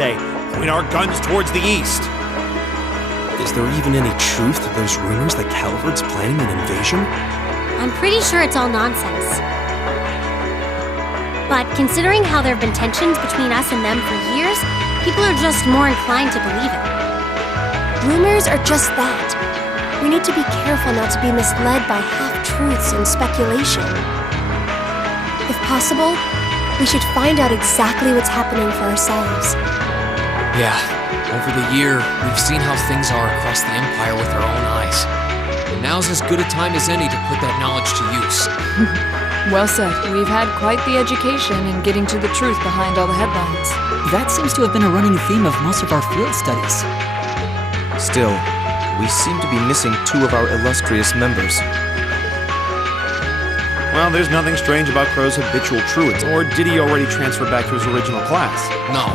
say, point our guns towards the east. Is there even any truth to those rumors that Calvard's planning an invasion? I'm pretty sure it's all nonsense. But considering how there have been tensions between us and them for years, people are just more inclined to believe it. Rumors are just that. We need to be careful not to be misled by half-truths and speculation. If possible, we should find out exactly what's happening for ourselves. Yeah, over the year, we've seen how things are across the Empire with our own eyes. And now's as good a time as any to put that knowledge to use. Well said. We've had quite the education in getting to the truth behind all the headlines. That seems to have been a running theme of most of our field studies. Still, we seem to be missing two of our illustrious members. Well, there's nothing strange about Crow's habitual truants, or did he already transfer back to his original class? No,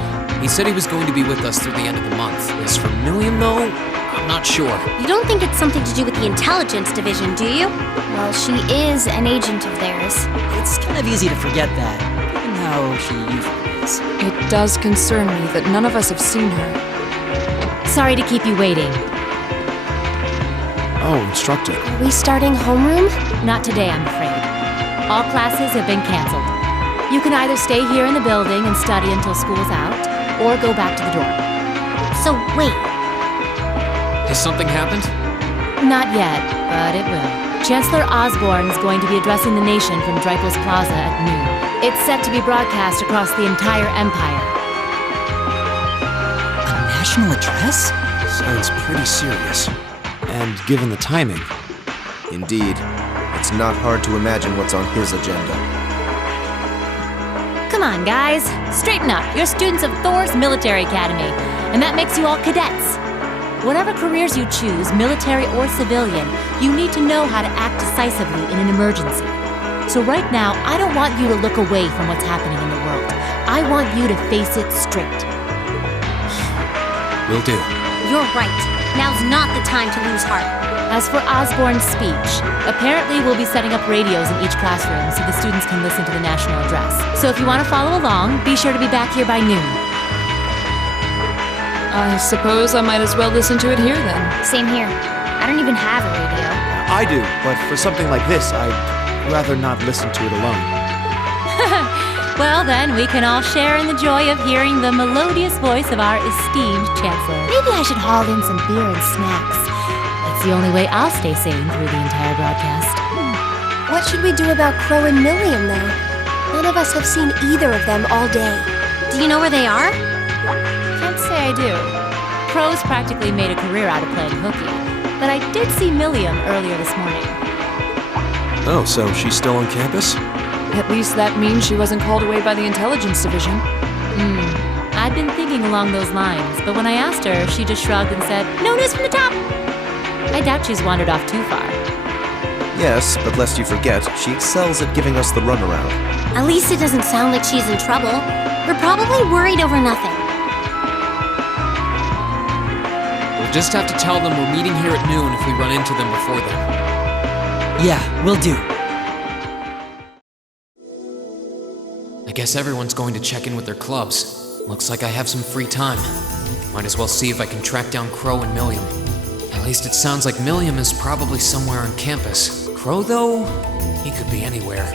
he said he was going to be with us through the end of the month. As for Milliam, though, I'm not sure. You don't think it's something to do with the intelligence division, do you? Well, she is an agent of theirs. It's kind of easy to forget that, given how she usually is. It does concern me that none of us have seen her. Sorry to keep you waiting. Oh, instructor. Are we starting homeroom? Not today, I'm afraid. All classes have been canceled. You can either stay here in the building and study until school's out, or go back to the dorm. So wait, Has something happened? Not yet, but it will. Chancellor Osborne is going to be addressing the nation from Dreyfus Plaza at noon. It's set to be broadcast across the entire Empire. A national address? Sounds pretty serious. And given the timing. Indeed, it's not hard to imagine what's on his agenda. Come on, guys. Straighten up. You're students of Thor's Military Academy, and that makes you all cadets. Whatever careers you choose, military or civilian, you need to know how to act decisively in an emergency. So right now, I don't want you to look away from what's happening in the world. I want you to face it straight. Will do. you're right. Now's not the time to lose heart. As for Osborne's speech, apparently we'll be setting up radios in each classroom so the students can listen to the national address. So if you want to follow along, be sure to be back here by noon. I suppose I might as well listen to it here then. Same here. I don't even have a radio. I do, but for something like this, I'd rather not listen to it alone. Well then, we can all share in the joy of hearing the melodious voice of our esteemed Chancellor. Maybe I should haul in some beer and snacks. That's the only way I'll stay sane through the entire broadcast. What should we do about Crow and Milliam, though? None of us have seen either of them all day. Do you know where they are? Can't say I do. Crow's practically made a career out of playing hooky, but I did see Milliam earlier this morning. Oh, so she's still on campus? At least that means she wasn't called away by the intelligence division. I'd been thinking along those lines, but when I asked her, she just shrugged and said, "No news from the top." I doubt she's wandered off too far. Yes, but lest you forget, she excels at giving us the runaround. At least it doesn't sound like she's in trouble. We're probably worried over nothing. We'll just have to tell them we're meeting here at noon if we run into them before then. Yeah, will do. I guess everyone's going to check in with their clubs. Looks like I have some free time. Might as well see if I can track down Crow and Milliam. At least it sounds like Milliam is probably somewhere on campus. Crow, though, he could be anywhere.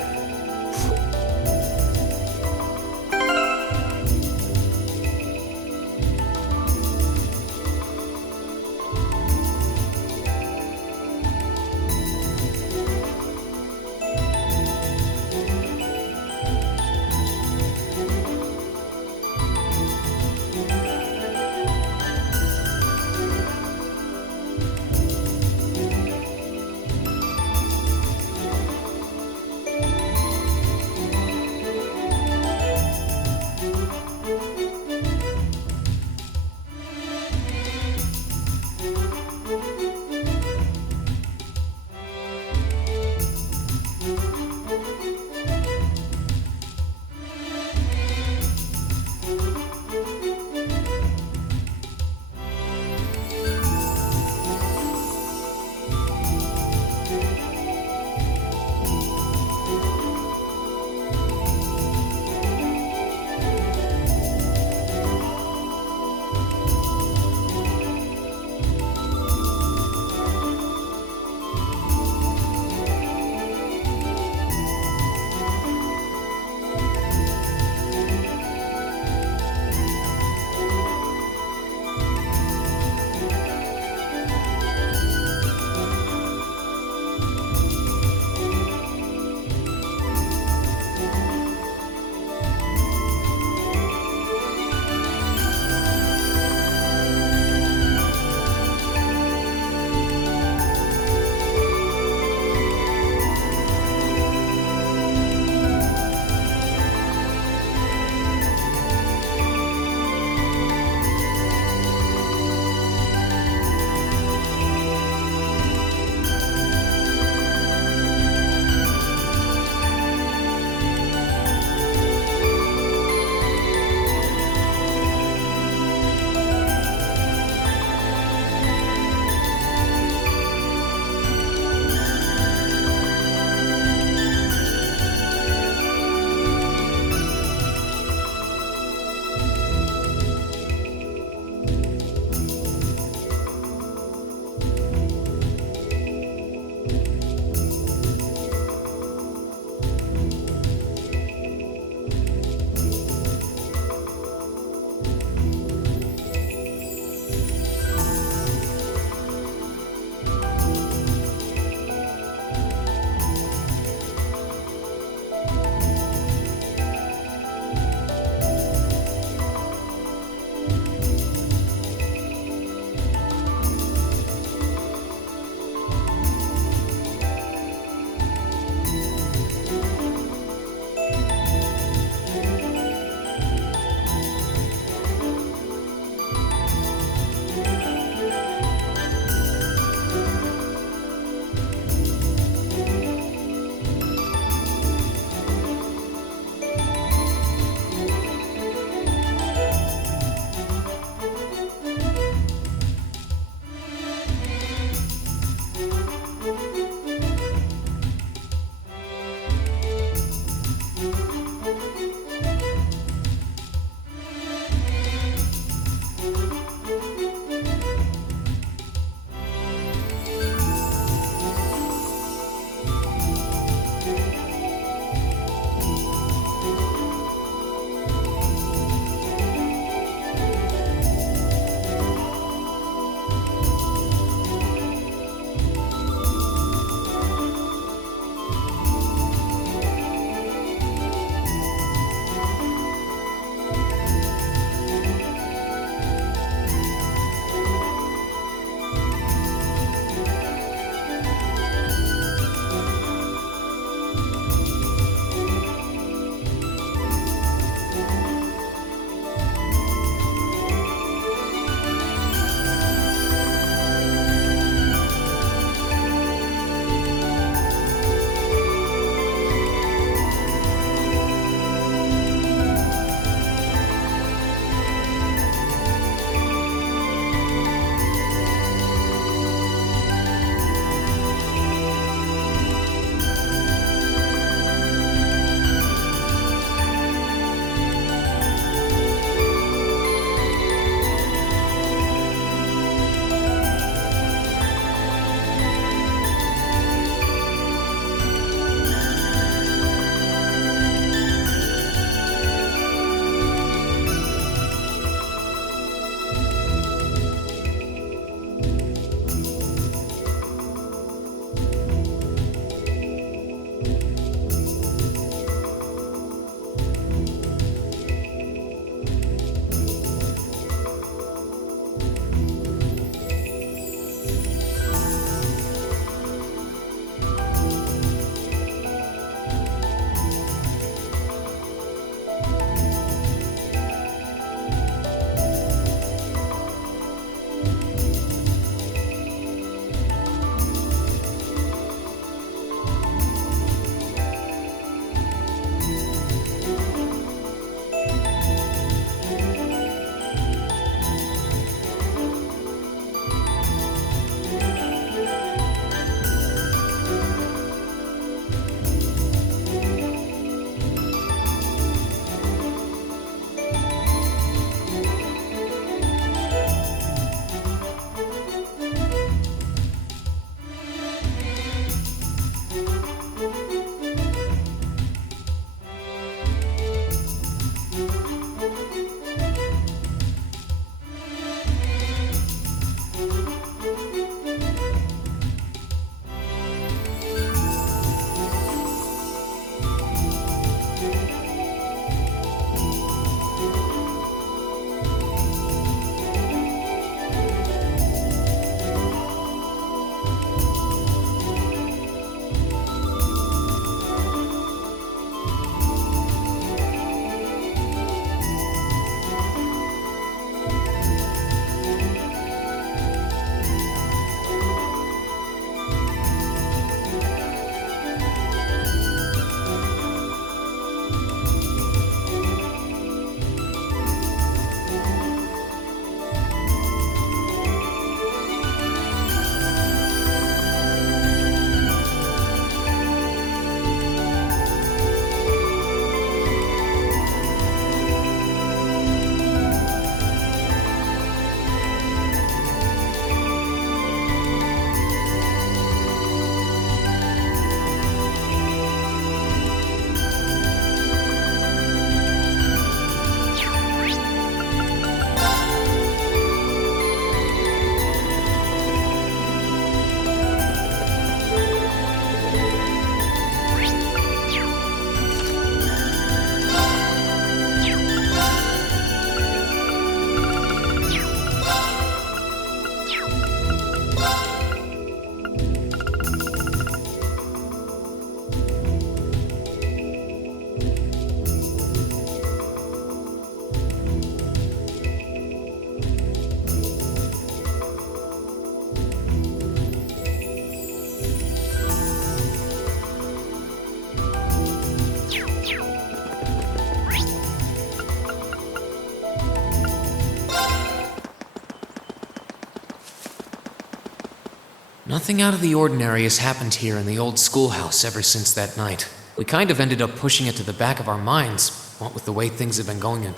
Nothing out of the ordinary has happened here in the old schoolhouse ever since that night. We kind of ended up pushing it to the back of our minds, what with the way things have been going in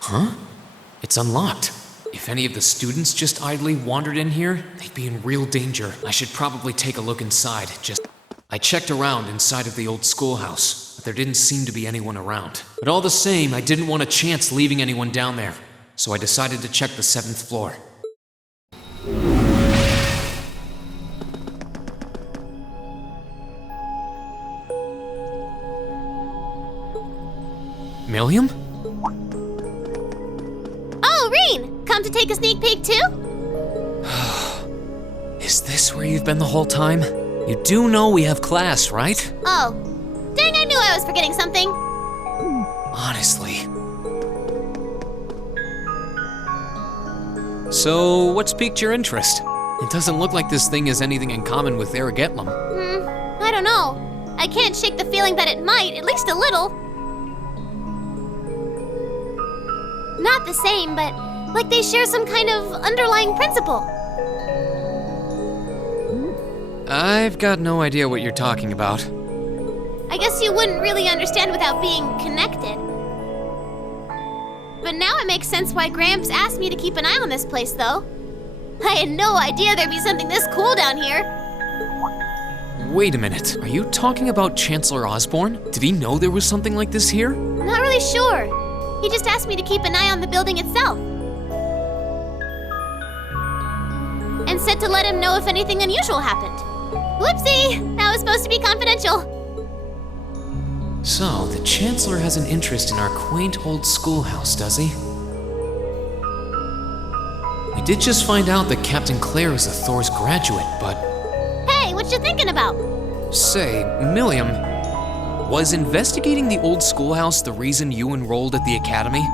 Huh? It's unlocked. If any of the students just idly wandered in here, they'd be in real danger. I should probably take a look inside. I checked around inside of the old schoolhouse, but there didn't seem to be anyone around. But all the same, I didn't want a chance leaving anyone down there, so I decided to check the 7th floor. Milliam? Oh, Reen! Come to take a sneak peek too? Is this where you've been the whole time? You do know we have class, right? Oh. Dang, I knew I was forgetting something. Honestly. So, what's piqued your interest? It doesn't look like this thing has anything in common with Aragetlum. I don't know. I can't shake the feeling that it might, at least a little. Not the same, but like they share some kind of underlying principle. I've got no idea what you're talking about. I guess you wouldn't really understand without being connected. But now it makes sense why Gramps asked me to keep an eye on this place, though. I had no idea there'd be something this cool down here. Wait a minute. Are you talking about Chancellor Osborne? Did he know there was something like this here? Not really sure. He just asked me to keep an eye on the building itself. And said to let him know if anything unusual happened. Whoopsie! That was supposed to be confidential. So, the Chancellor has an interest in our quaint old schoolhouse, does he? We did just find out that Captain Claire is a Thor's graduate, but... Hey, what you thinking about? Say, Milliam, was investigating the old schoolhouse the reason you enrolled at the academy?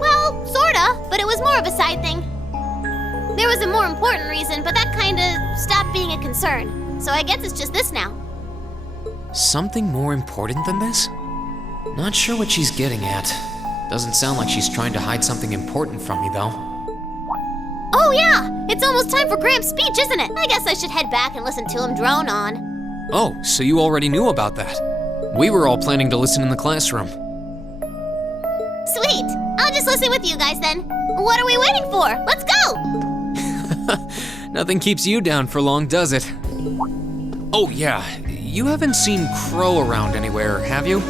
Well, sorta, but it was more of a side thing. There was a more important reason, but that kinda stopped being a concern. So I guess it's just this now. Something more important than this? Not sure what she's getting at. Doesn't sound like she's trying to hide something important from me, though. Oh yeah! It's almost time for Gramps' speech, isn't it? I guess I should head back and listen to him drone on. Oh, so you already knew about that. We were all planning to listen in the classroom. Sweet! I'll just listen with you guys then. What are we waiting for? Let's go! Nothing keeps you down for long, does it? Oh yeah, you haven't seen Crow around anywhere, have you?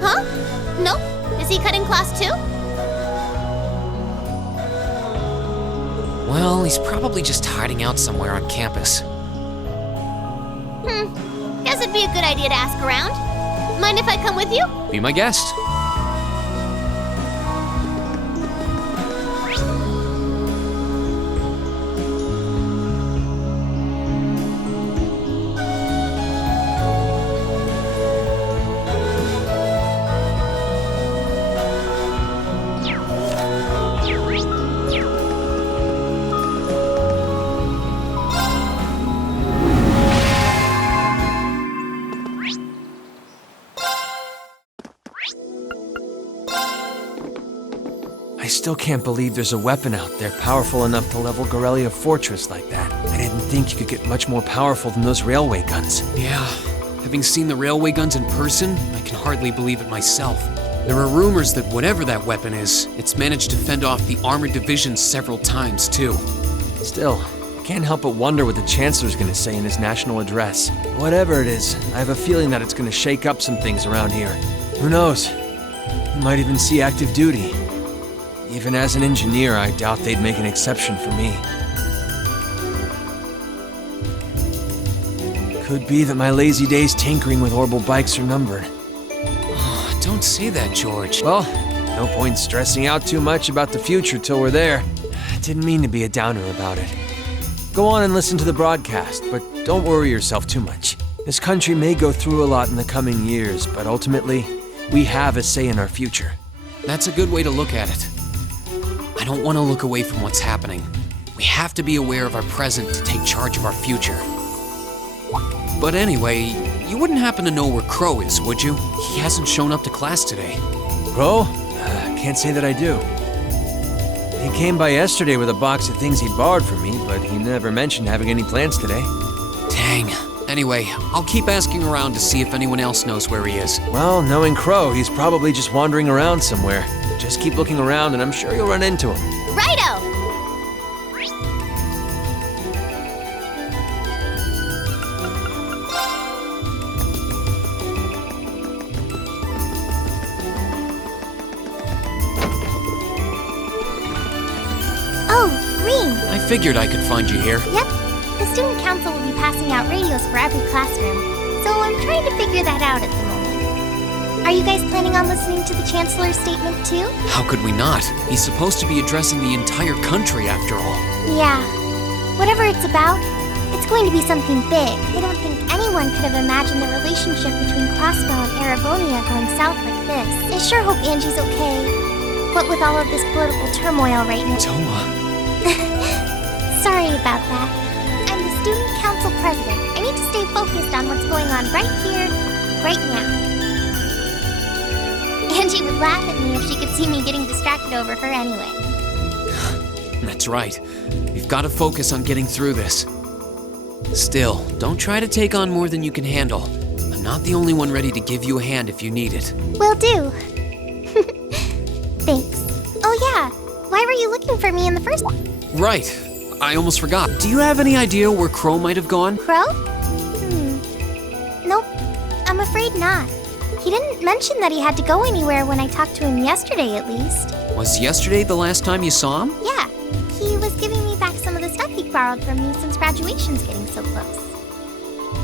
Huh? Nope. Is he cutting class too? Well, he's probably just hiding out somewhere on campus. Guess it'd be a good idea to ask around. Mind if I come with you? Be my guest. I still can't believe there's a weapon out there powerful enough to level Gorelia Fortress like that. I didn't think you could get much more powerful than those railway guns. Yeah, having seen the railway guns in person, I can hardly believe it myself. There are rumors that whatever that weapon is, it's managed to fend off the armored divisions several times, too. Still, I can't help but wonder what the Chancellor's gonna say in his national address. Whatever it is, I have a feeling that it's gonna shake up some things around here. Who knows? We might even see active duty. Even as an engineer, I doubt they'd make an exception for me. Could be that my lazy days tinkering with orbital bikes are numbered. Oh, don't say that, George. Well, no point stressing out too much about the future till we're there. Didn't mean to be a downer about it. Go on and listen to the broadcast, but don't worry yourself too much. This country may go through a lot in the coming years, but ultimately, we have a say in our future. That's a good way to look at it. I don't want to look away from what's happening. We have to be aware of our present to take charge of our future. But anyway, you wouldn't happen to know where Crow is, would you? He hasn't shown up to class today. Crow? Can't say that I do. He came by yesterday with a box of things he borrowed from me, but he never mentioned having any plans today. Dang. Anyway, I'll keep asking around to see if anyone else knows where he is. Well, knowing Crow, he's probably just wandering around somewhere. Just keep looking around and I'm sure you'll run into him. Righto! Oh, Green. I figured I could find you here. Yep. The student council will be passing out radios for every classroom, so I'm trying to figure that out at the moment. Are you guys planning on listening to the Chancellor's statement too? How could we not? He's supposed to be addressing the entire country after all. Yeah. Whatever it's about, it's going to be something big. I don't think anyone could have imagined the relationship between Crossbell and Erebonia going south like this. I sure hope Angie's okay. What with all of this political turmoil right now. Toa. Sorry about that. I'm the student council president. I need to stay focused on what's going on right here, right now. Angie would laugh at me if she could see me getting distracted over her anyway. That's right. We've got to focus on getting through this. Still, don't try to take on more than you can handle. I'm not the only one ready to give you a hand if you need it. Will do. Thanks. Oh yeah, why were you looking for me in the first place? Right. I almost forgot. Do you have any idea where Crow might have gone? Crow? Nope. I'm afraid not. He didn't mention that he had to go anywhere when I talked to him yesterday, at least. Was yesterday the last time you saw him? Yeah. He was giving me back some of the stuff he borrowed from me since graduation's getting so close.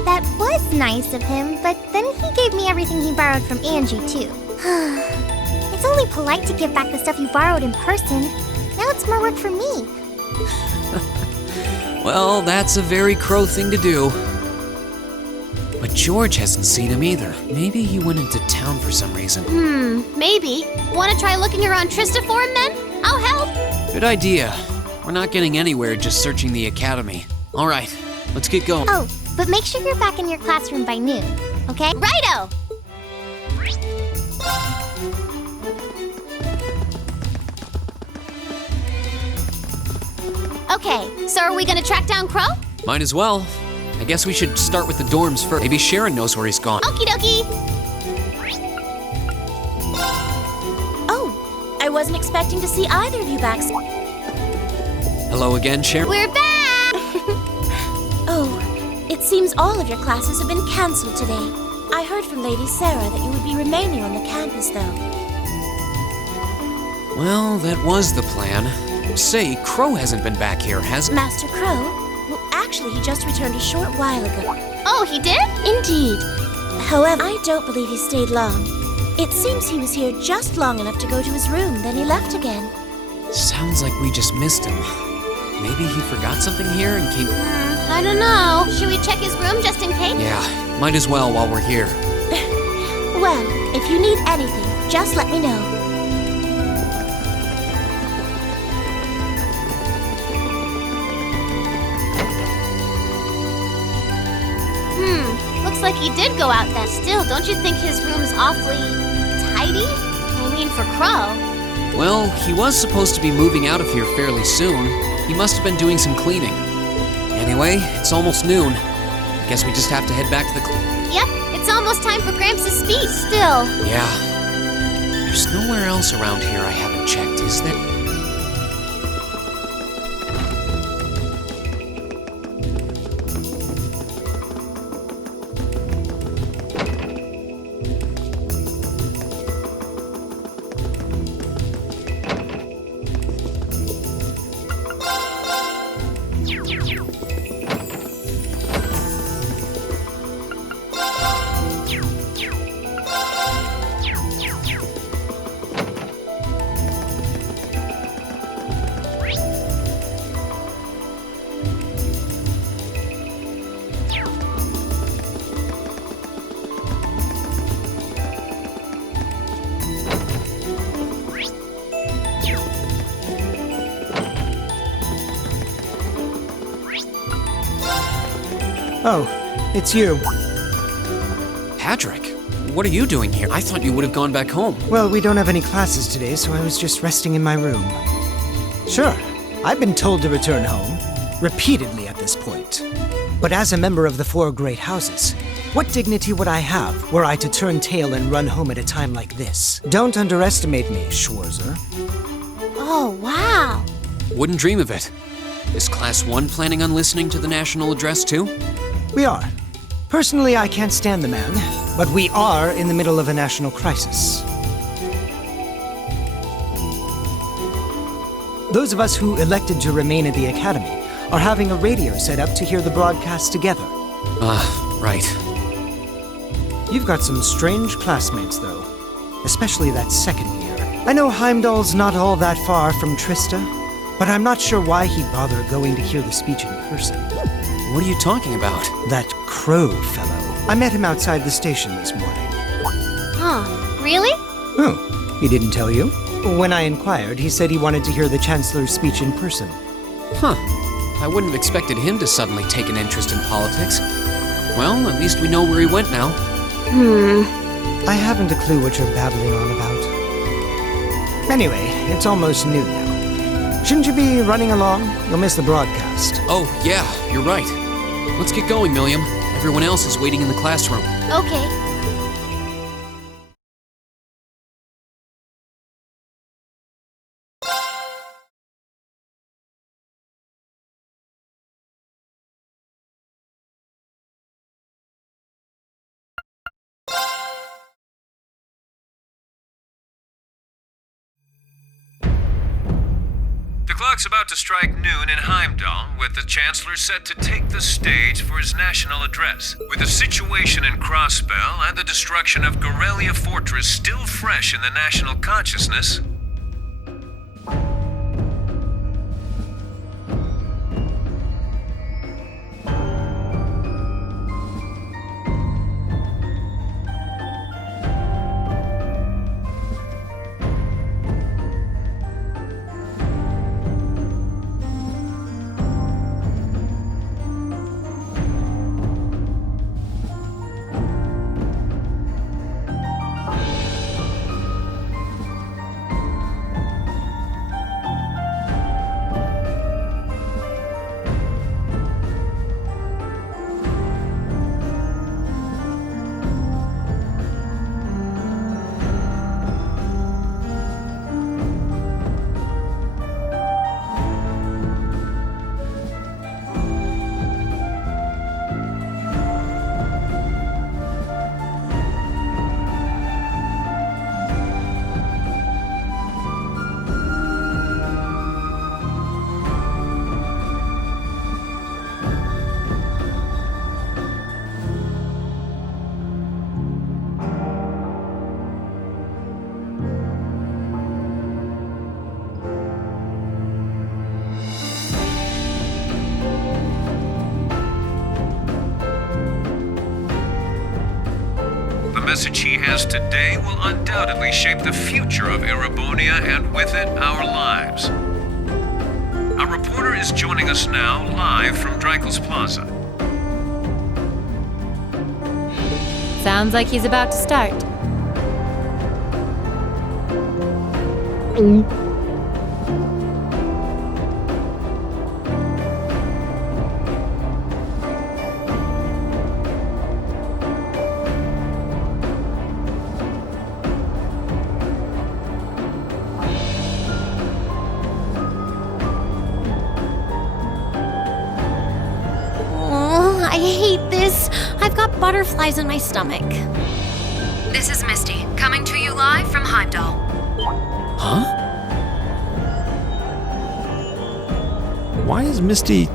That was nice of him, but then he gave me everything he borrowed from Angie, too. It's only polite to give back the stuff you borrowed in person. Now it's more work for me. Well, that's a very Crow thing to do. But George hasn't seen him either. Maybe he went into town for some reason. Maybe. Want to try looking around Trista for him then? I'll help. Good idea. We're not getting anywhere just searching the academy. All right, let's get going. Oh, but make sure you're back in your classroom by noon, okay? Righto! Okay, so are we gonna track down Crow? Might as well. I guess we should start with the dorms first. Maybe Sharon knows where he's gone. Okie dokie! Oh, I wasn't expecting to see either of you back. Hello again, Sharon. We're back! Oh, it seems all of your classes have been cancelled today. I heard from Lady Sarah that you would be remaining on the campus, though. Well, that was the plan. Say, Crow hasn't been back here, has he? Master Crow? Well, actually, he just returned a short while ago. Oh, he did? Indeed. However, I don't believe he stayed long. It seems he was here just long enough to go to his room, then he left again. Sounds like we just missed him. Maybe he forgot something here and came... I don't know. Should we check his room just in case? Yeah, might as well while we're here. Well, if you need anything, just let me know. Looks like he did go out then. Still, don't you think his room's awfully tidy? I mean, for Crow. Well, he was supposed to be moving out of here fairly soon. He must have been doing some cleaning. Anyway, it's almost noon. Guess we just have to head back to the Yep, it's almost time for Gramps' speech. Still. Yeah. There's nowhere else around here I haven't checked, is there? Oh, it's you. Patrick, what are you doing here? I thought you would have gone back home. Well, we don't have any classes today, so I was just resting in my room. Sure, I've been told to return home, repeatedly at this point. But as a member of the Four Great Houses, what dignity would I have were I to turn tail and run home at a time like this? Don't underestimate me, Schwarzer. Oh, wow. Wouldn't dream of it. Is Class 1 planning on listening to the national address too? We are. Personally, I can't stand the man, but we are in the middle of a national crisis. Those of us who elected to remain at the Academy are having a radio set up to hear the broadcast together. Right. You've got some strange classmates, though. Especially that second year. I know Heimdall's not all that far from Trista, but I'm not sure why he'd bother going to hear the speech in person. What are you talking about? That Crow fellow. I met him outside the station this morning. Huh, really? Oh, he didn't tell you? When I inquired, he said he wanted to hear the Chancellor's speech in person. Huh. I wouldn't have expected him to suddenly take an interest in politics. Well, at least we know where he went now. I haven't a clue what you're babbling on about. Anyway, it's almost noon now. Shouldn't you be running along? You'll miss the broadcast. Oh, yeah, you're right. Let's get going, Milliam. Everyone else is waiting in the classroom. Okay. The clock's about to strike noon in Heimdall, with the Chancellor set to take the stage for his national address. With the situation in Crossbell and the destruction of Gorelia Fortress still fresh in the national consciousness, the message he has today will undoubtedly shape the future of Erebonia and with it, our lives. Our reporter is joining us now live from Dreikel's Plaza. Sounds like he's about to start. I hate this. I've got butterflies in my stomach. This is Misty, coming to you live from Heimdall. Huh? Why is Misty...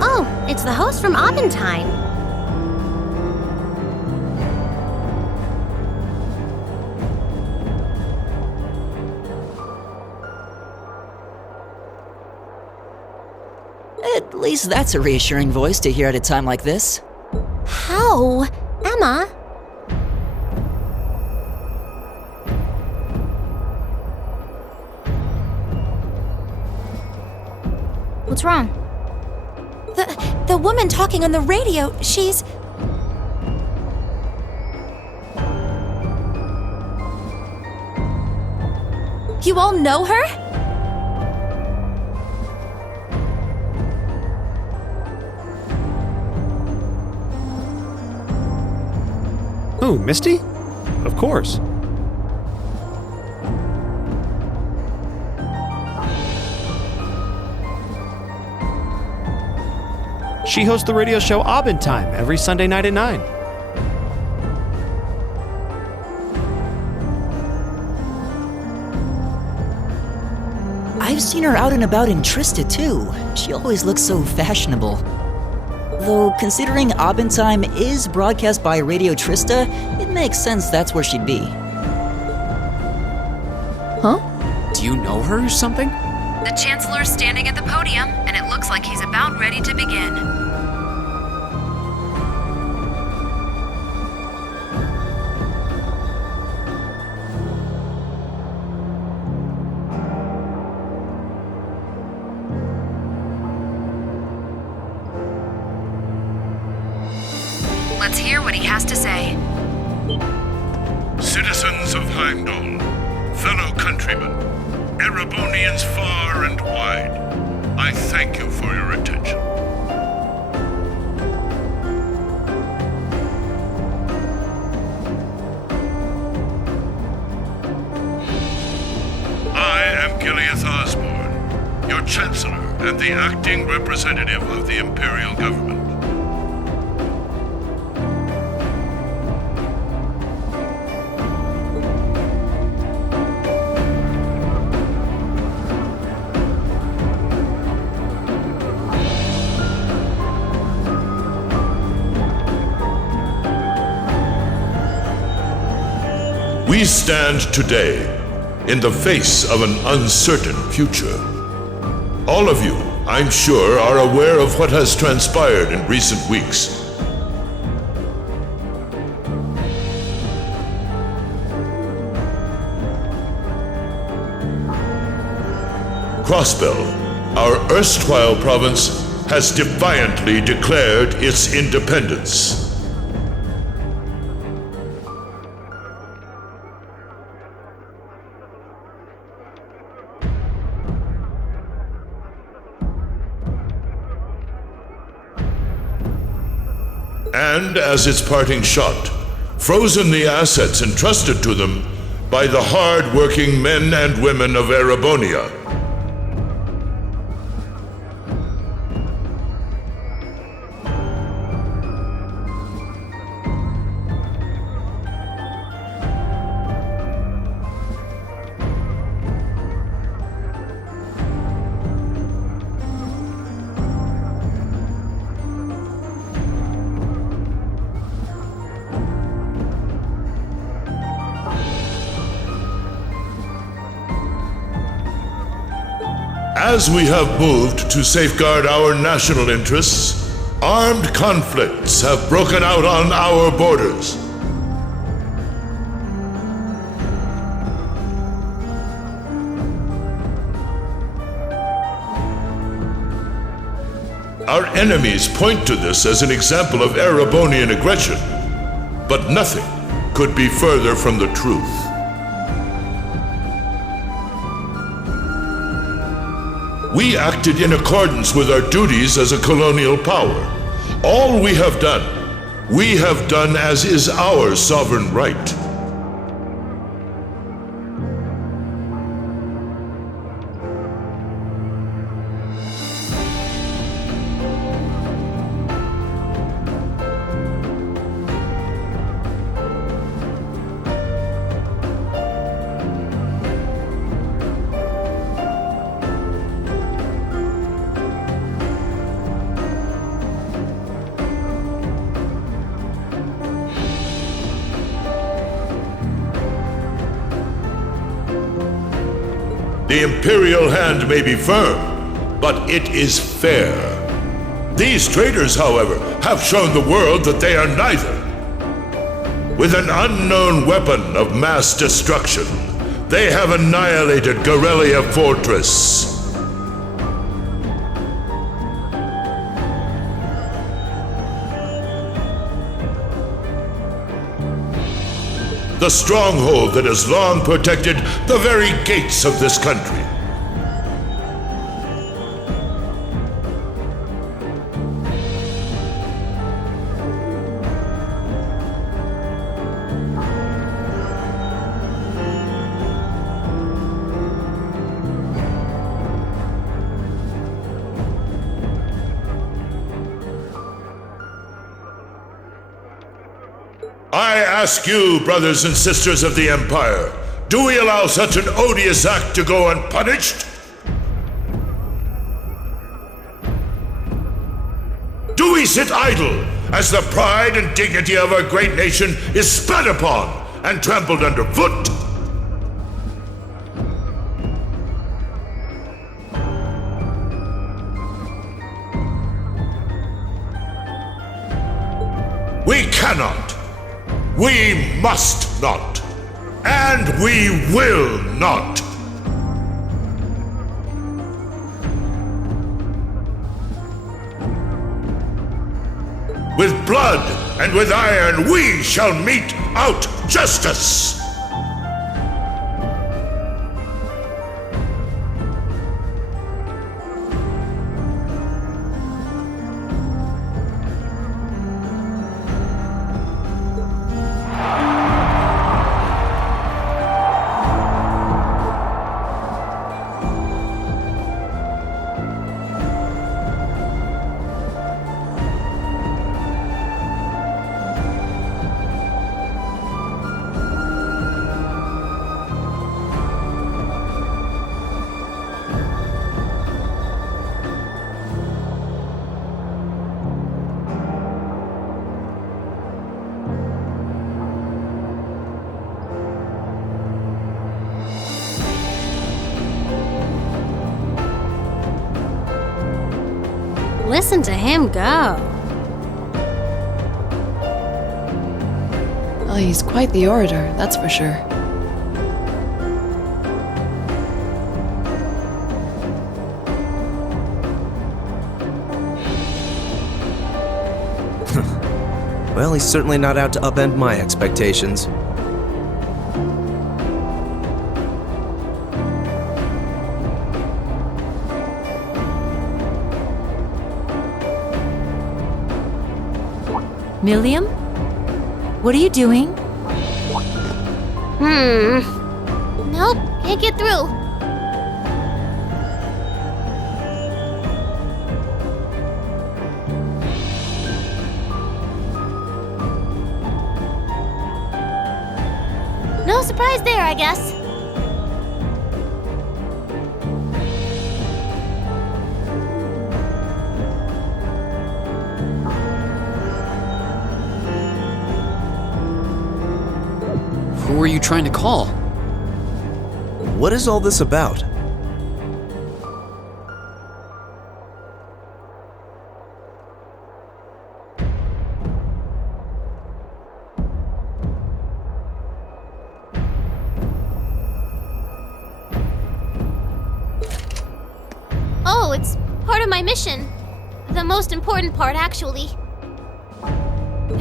Oh, it's the host from Aventine. At least that's a reassuring voice to hear at a time like this. How? Emma? What's wrong? The woman talking on the radio, she's... You all know her? Who, Misty? Of course. She hosts the radio show Abend Time every Sunday night at 9. I've seen her out and about in Trista, too. She always looks so fashionable. Though, considering Abend Time is broadcast by Radio Trista, it makes sense that's where she'd be. Huh? Do you know her or something? The Chancellor's standing at the podium, and it looks like he's about ready to begin. Let's hear what he has to say. Citizens of Heimdall, fellow countrymen, Erebonians far and wide, I thank you for your attention. I am Gileath Osborne, your Chancellor and the acting representative of the Imperial Government. We stand today in the face of an uncertain future. All of you, I'm sure, are aware of what has transpired in recent weeks. Crossbell, our erstwhile province, has defiantly declared its independence. And as its parting shot, frozen the assets entrusted to them by the hard-working men and women of Erebonia. As we have moved to safeguard our national interests, armed conflicts have broken out on our borders. Our enemies point to this as an example of Erebonian aggression, but nothing could be further from the truth. We acted in accordance with our duties as a colonial power. All we have done as is our sovereign right. The Imperial hand may be firm, but it is fair. These traitors, however, have shown the world that they are neither. With an unknown weapon of mass destruction, they have annihilated Gorelia Fortress. the stronghold that has long protected the very gates of this country. I ask you, brothers and sisters of the Empire, do we allow such an odious act to go unpunished? Do we sit idle as the pride and dignity of our great nation is spat upon and trampled underfoot? We cannot. We must not. And we will not. With blood and with iron we shall mete out justice. Listen to him go. Well, he's quite the orator, that's for sure. Well, he's certainly not out to upend my expectations. Milliam? What are you doing? Nope, can't get through. No surprise there, I guess. Who are you trying to call? What is all this about? Oh, it's part of my mission. The most important part, actually.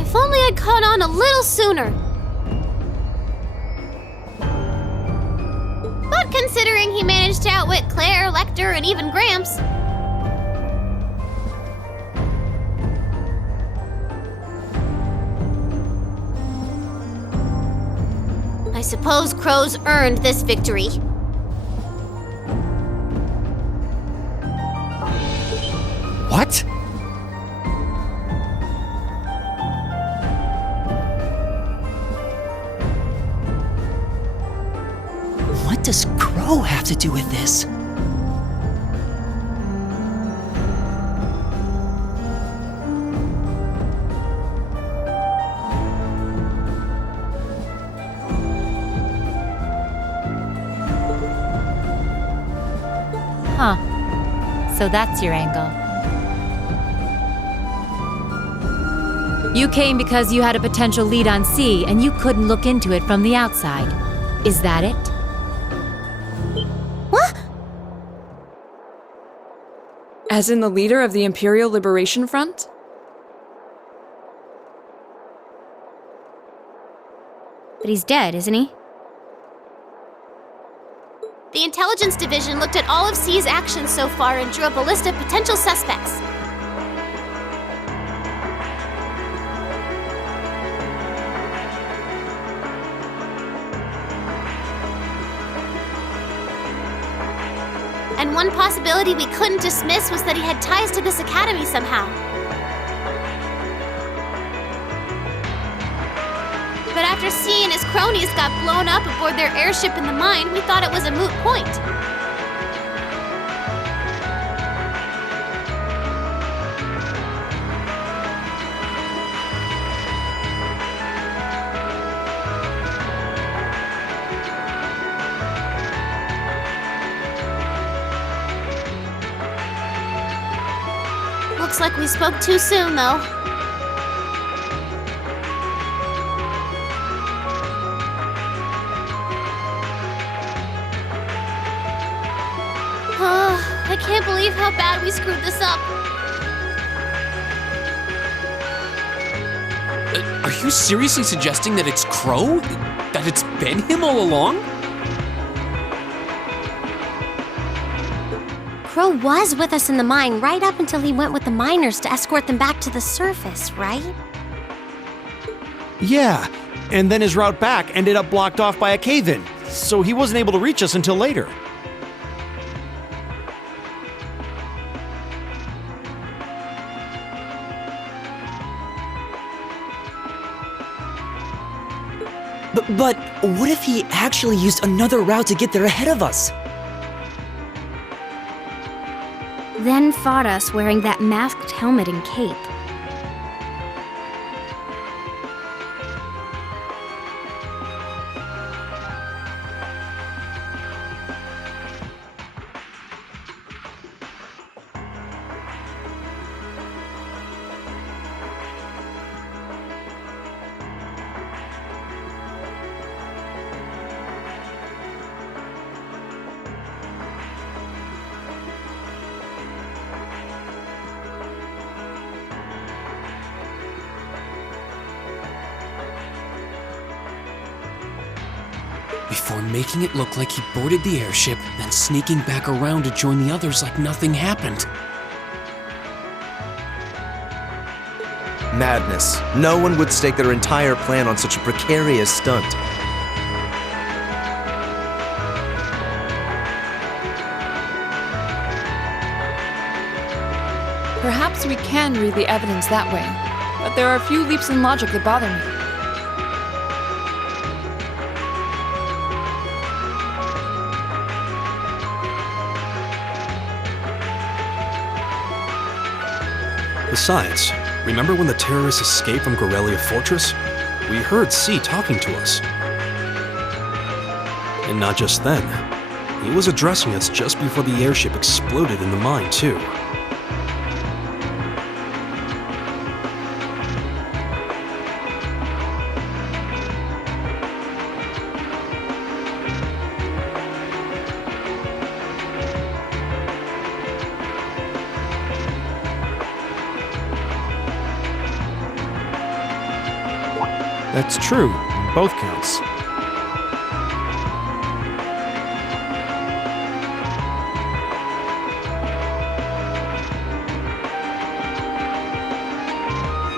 If only I'd caught on a little sooner. But considering he managed to outwit Claire, Lecter, and even Gramps. I suppose Crow's earned this victory. What? What does Crow have to do with this? Huh. So that's your angle. You came because you had a potential lead on C and you couldn't look into it from the outside. Is that it? As in the leader of the Imperial Liberation Front? But he's dead, isn't he? The Intelligence Division looked at all of C's actions so far and drew up a list of potential suspects. And one possibility we couldn't dismiss was that he had ties to this academy somehow. But after C and his cronies got blown up aboard their airship in the mine, we thought it was a moot point. Looks like we spoke too soon, though. I can't believe how bad we screwed this up. Are you seriously suggesting that it's Crow? That it's been him all along? Crow was with us in the mine right up until he went with the miners to escort them back to the surface, right? Yeah, and then his route back ended up blocked off by a cave-in, so he wasn't able to reach us until later. But what if he actually used another route to get there ahead of us? Then fought us wearing that masked helmet and cape. Before making it look like he boarded the airship, then sneaking back around to join the others like nothing happened. Madness. No one would stake their entire plan on such a precarious stunt. Perhaps we can read the evidence that way, but there are a few leaps in logic that bother me. Besides, remember when the terrorists escaped from Gorelia Fortress? We heard C talking to us. And not just then. He was addressing us just before the airship exploded in the mine, too. That's true, on both counts.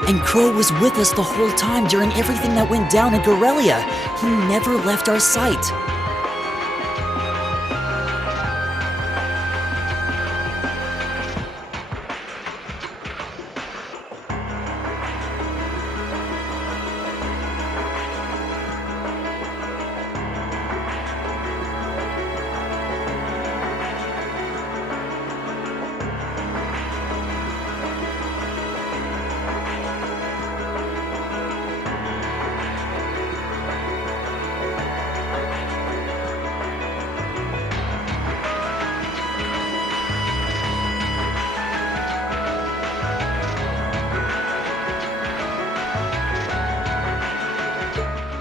And Crow was with us the whole time during everything that went down in Gorelia. He never left our sight.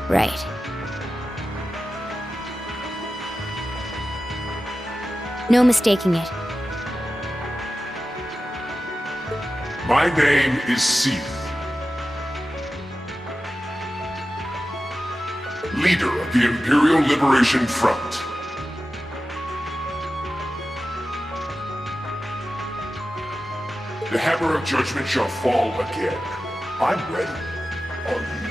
Right. No mistaking it. My name is Seath. leader of the Imperial Liberation Front. The hammer of judgment shall fall again. I'm ready. Are you?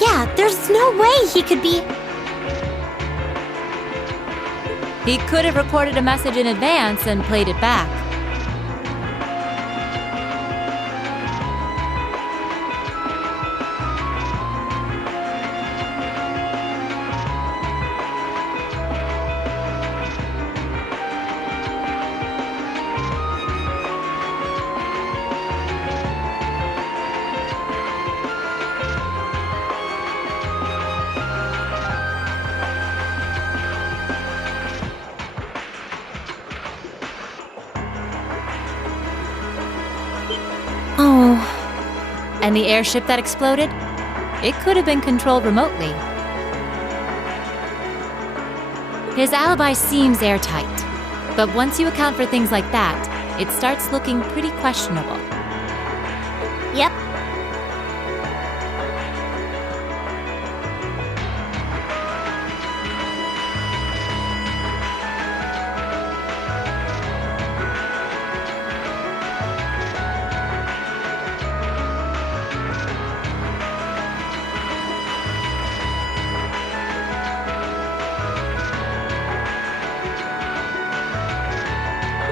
Yeah, there's no way he could be. He could have recorded a message in advance and played it back. And the airship that exploded? It could have been controlled remotely. His alibi seems airtight, but once you account for things like that, it starts looking pretty questionable. Yep.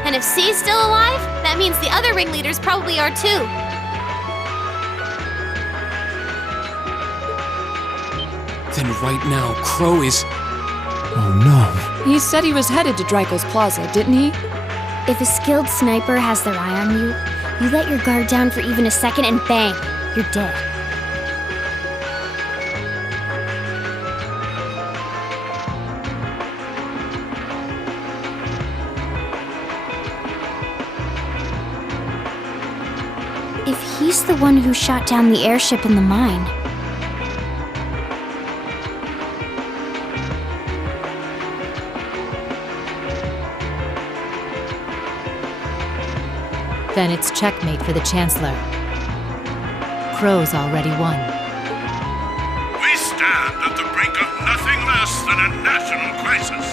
And if C's still alive, that means the other ringleaders probably are too. Then right now, Crow is... Oh no. He said he was headed to Dreikel's Plaza, didn't he? If a skilled sniper has their eye on you, you let your guard down for even a second and bang, you're dead. If he's the one who shot down the airship in the mine, then it's checkmate for the Chancellor. Crow's already won. We stand at the brink of nothing less than a national crisis.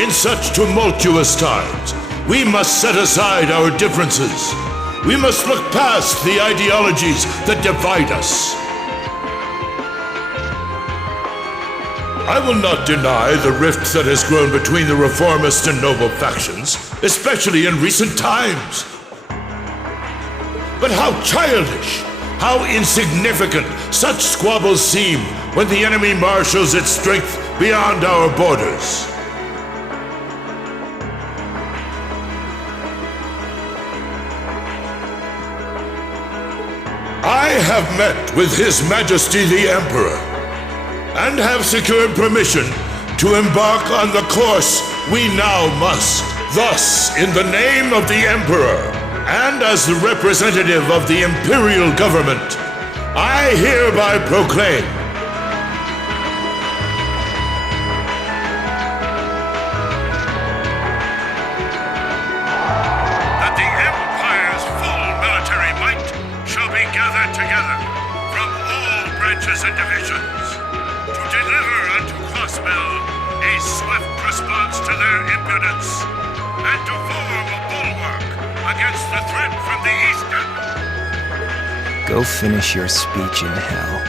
In such tumultuous times, we must set aside our differences. We must look past the ideologies that divide us. I will not deny the rift that has grown between the reformist and noble factions, especially in recent times. But how childish, how insignificant such squabbles seem when the enemy marshals its strength beyond our borders. I have met with His Majesty the Emperor, and have secured permission to embark on the course we now must. Thus, in the name of the Emperor, and as the representative of the Imperial Government, I hereby proclaim that the Empire's full military might shall be gathered together from all branches and divisions to deliver unto Crossbell a swift response to their impudence, and to form a bulwark against the threat from the eastern. Go finish your speech in hell.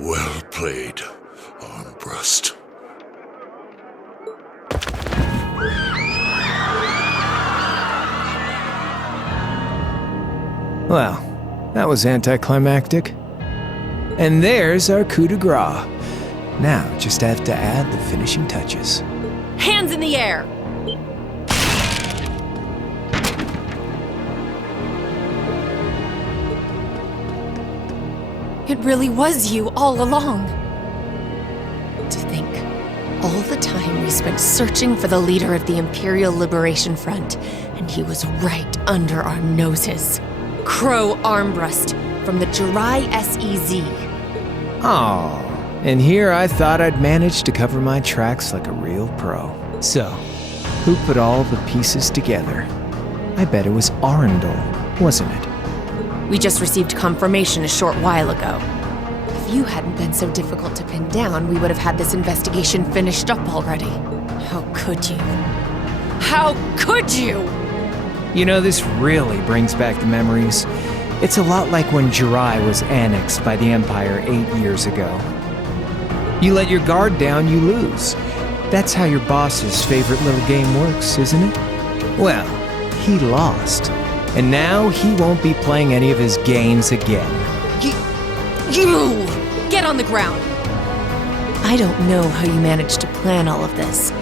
Well played, Armbrust. Well, that was anticlimactic. And there's our coup de grace. Now, just have to add the finishing touches. Hands in the air! It really was you all along. To think, all the time we spent searching for the leader of the Imperial Liberation Front, and he was right under our noses. Crow Armbrust from the Jirai SEZ. Oh, and here I thought I'd managed to cover my tracks like a real pro. So, who put all the pieces together? I bet it was Arundel, wasn't it? We just received confirmation a short while ago. If you hadn't been so difficult to pin down, we would have had this investigation finished up already. How could you? How could you? You know, this really brings back the memories. It's a lot like when Jirai was annexed by the Empire 8 years ago. You let your guard down, you lose. That's how your boss's favorite little game works, isn't it? Well, he lost. And now he won't be playing any of his games again. You! Get on the ground! I don't know how you managed to plan all of this,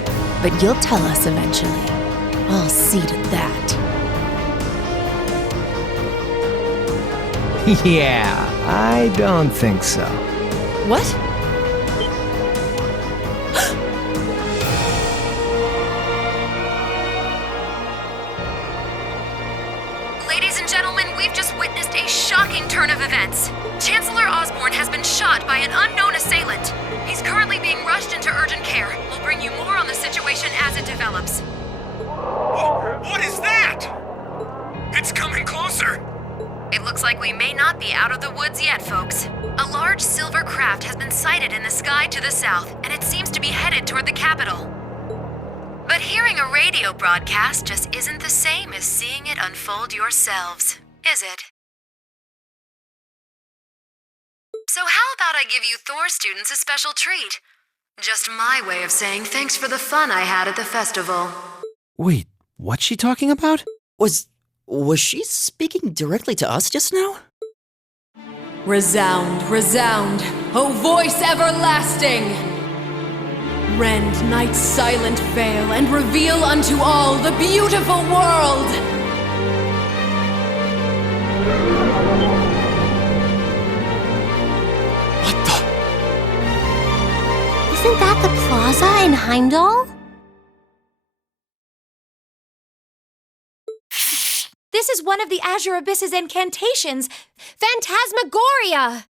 but you'll tell us eventually. I'll see to that. Yeah, I don't think so. What? Ladies and gentlemen, we've just witnessed a shocking turn of events. Chancellor Osborne has been shot by an unknown assailant. He's currently being rushed into urgent care. We'll bring you more on the situation as it develops. What is that? It's coming closer. It looks like we may not be out of the woods yet, folks. A large silver craft has been sighted in the sky to the south, and it seems to be headed toward the capital. But hearing a radio broadcast just isn't the same as seeing it unfold yourselves, is it? So how about I give you Thor students a special treat? Just my way of saying thanks for the fun I had at the festival. Wait, what's she talking about? Was she speaking directly to us just now? Resound, resound, O voice everlasting! Rend night's silent veil and reveal unto all the beautiful world! Isn't that the plaza in Heimdall? This is one of the Azure Abyss's incantations, Phantasmagoria!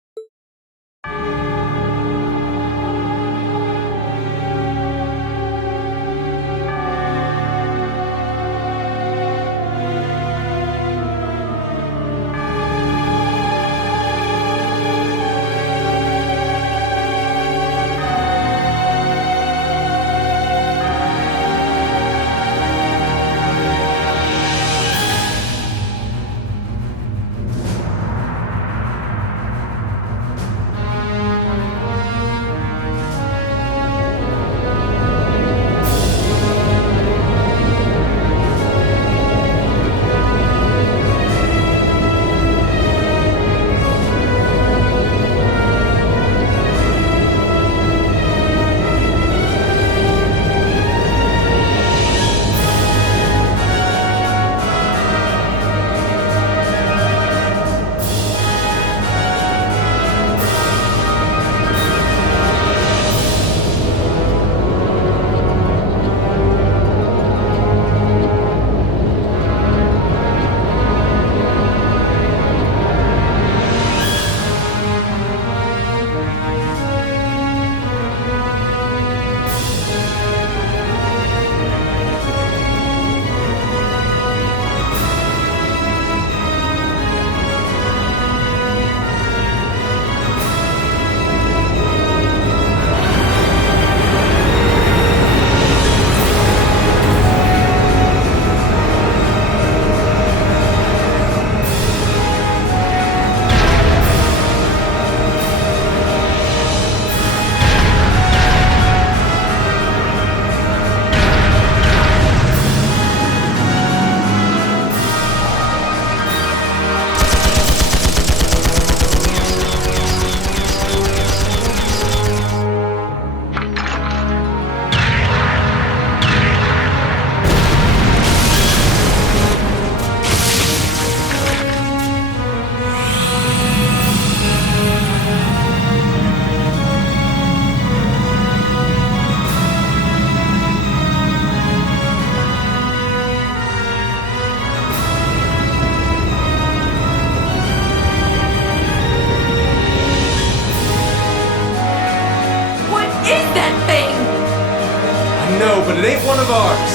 one of ours.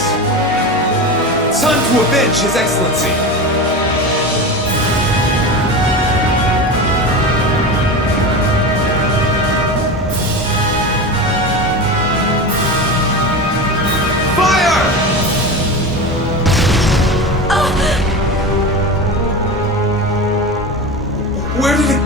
It's time to avenge His Excellency. Where did it...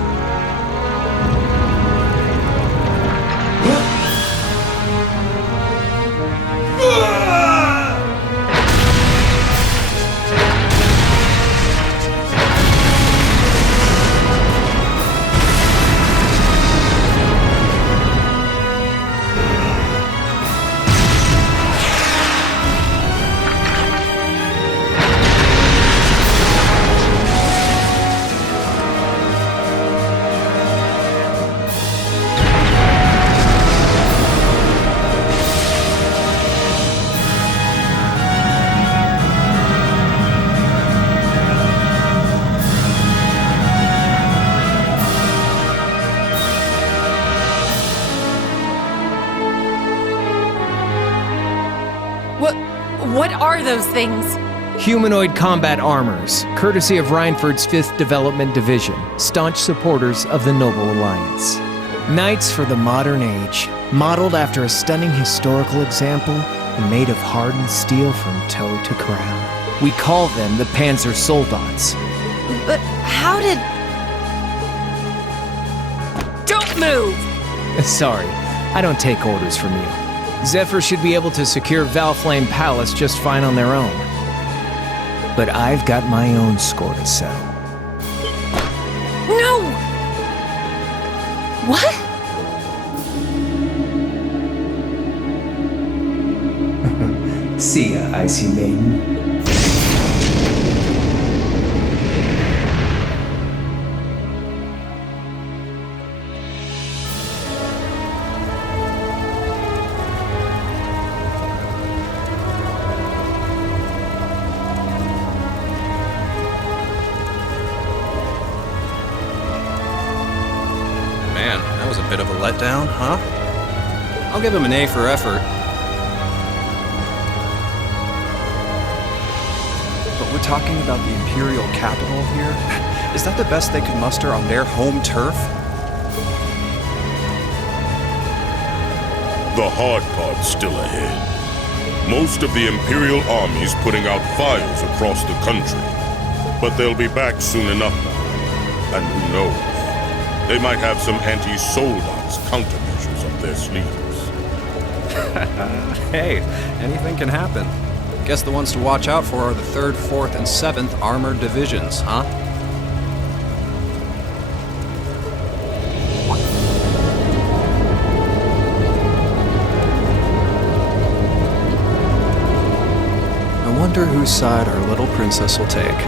What are those things? Humanoid combat armors, courtesy of Reinford's 5th Development Division, staunch supporters of the Noble Alliance. Knights for the modern age, modeled after a stunning historical example and made of hardened steel from toe to crown. We call them the Panzer Soldats. But how did... Don't move! Sorry, I don't take orders from you. Zephyr should be able to secure Valflame Palace just fine on their own. But I've got my own score to settle. No! What? See ya, Icy Maiden. Man, that was a bit of a letdown, huh? I'll give him an A for effort. But we're talking about the Imperial capital here? Is that the best they could muster on their home turf? The hard part's still ahead. Most of the Imperial army's putting out fires across the country. But they'll be back soon enough now. And who knows? They might have some anti-Soldats countermeasures up their sleeves. Hey, anything can happen. Guess the ones to watch out for are the 3rd, 4th, and 7th Armored Divisions, huh? I wonder whose side our little princess will take.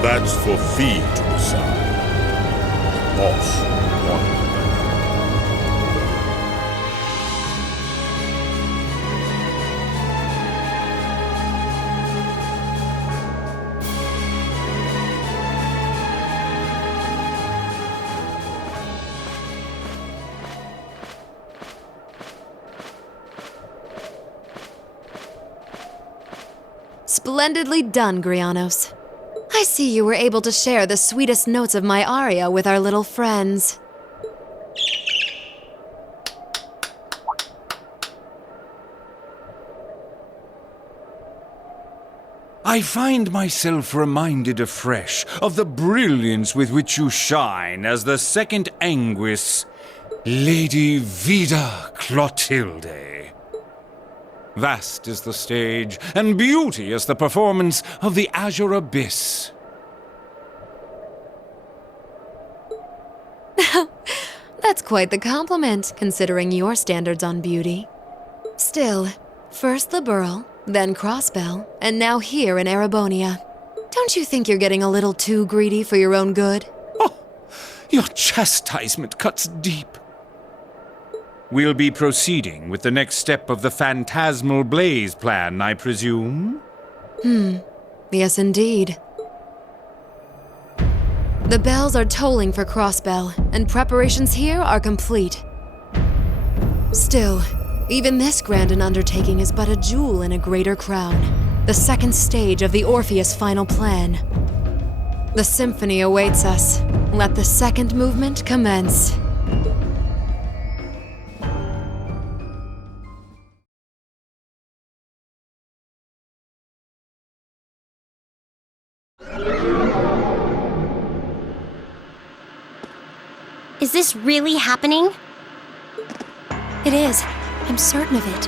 That's for Fee to decide. Boss wanted. Splendidly done, Grianos. I see you were able to share the sweetest notes of my aria with our little friends. I find myself reminded afresh of the brilliance with which you shine as the second Anguis, Lady Vida Clotilde. Vast is the stage, and beauteous the performance of the Azure Abyss. That's quite the compliment, considering your standards on beauty. Still, first the Burl, then Crossbell, and now here in Erebonia. Don't you think you're getting a little too greedy for your own good? Your chastisement cuts deep. We'll be proceeding with the next step of the Phantasmal Blaze plan, I presume? Yes indeed. The bells are tolling for Crossbell, and preparations here are complete. Still, even this grand an undertaking is but a jewel in a greater crown. The second stage of the Orpheus final plan. The symphony awaits us. Let the second movement commence. Is this really happening? It is. I'm certain of it.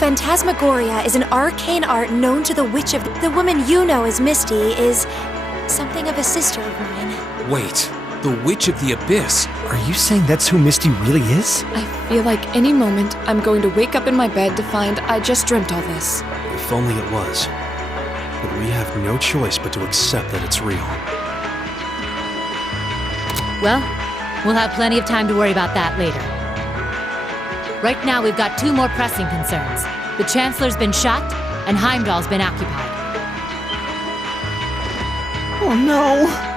Phantasmagoria is an arcane art known to the Witch of... The woman you know as Misty is something of a sister of mine. Wait, the Witch of the Abyss. Are you saying that's who Misty really is? I feel like any moment I'm going to wake up in my bed to find I just dreamt all this. If only it was. But we have no choice but to accept that it's real. Well, we'll have plenty of time to worry about that later. Right now, we've got two more pressing concerns. The Chancellor's been shot, and Heimdall's been occupied. Oh no!